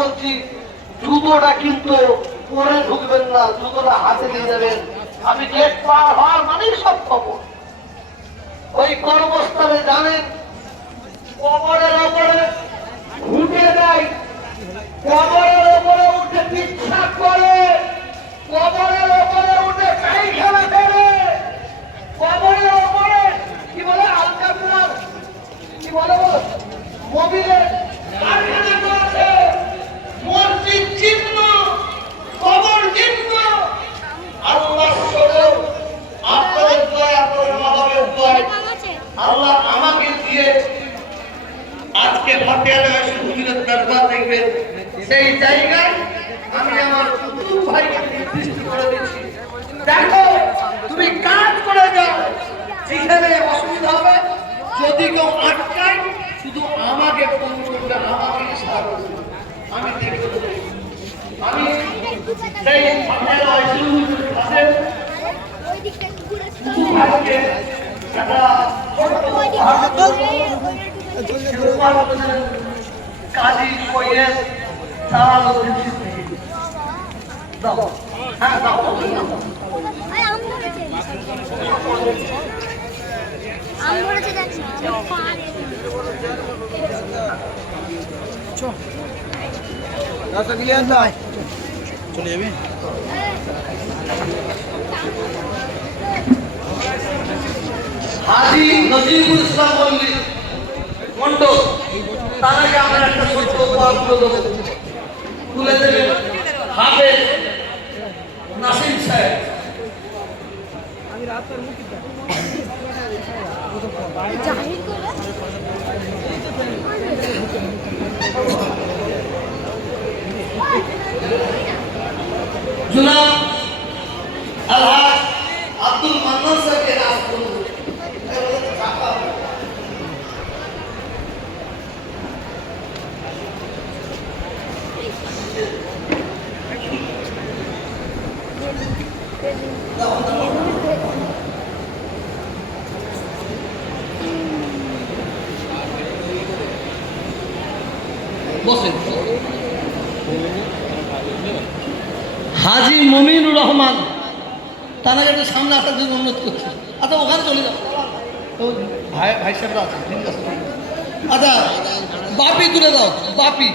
বলছি, জুতোটা কিন্তু পরে ঢুকবেন না, জুতোটা হাতে নিয়ে যাবেন আমি গেট পার হওয়ার মানেই সব খবর। ওই কর্মস্থানে জানেন, কবরের ওপরে ঘুটে দেয় কবরের ওপরে উঠে পিচ্ছা করে, কবরের ওপরে উঠে পায়খানা করে, কবরের ওপরে, কি বলে, আলকাতরার, কি বলো, মোবিলের আল্লাহ আমাকে দিয়ে আজকে পটিয়ালা এসে হুজুরের দরবার দেখবে। সেই জায়গায় আমি আমার কুতুব করে দিচ্ছি। দেখো, তুমি কাজ করে যাও, যেখানে অসুবিধা হবে, যদি কেউ আটকায়, শুধু আমাকে ফোন আমাকে ইশারা করবে আমি দেখে দেবো। আমি সেই পটিয়ালা এসে হুজুরের কাছে কুতুব ভাইকে একটা ছোট্ট উপহার দেবো। কাজী সৈয়দ সালাউদ্দিন সিদ্দিকী। দাও। হ্যাঁ, দাও। চলে যাবি? হাজি নজিবুল ইসলাম মল্লিক মন্ডল তারাকে আমরা একটা ছোট্ট উপহার তুলে দেবেন হাফেজ নাসিম সাহেব। জুনাব আলহাজ আব্দুল মান্নান সাহেবকে রাজ করুন বসেন হাজি মমিনুর রহমান। তারা একটা সামনে আসার জন্য অনুরোধ করছে। আচ্ছা ওখানে চলে যাও। তো ভাই ভাই সাহেবরা আছে। আচ্ছা বাপি তুলে দাও, বাপি।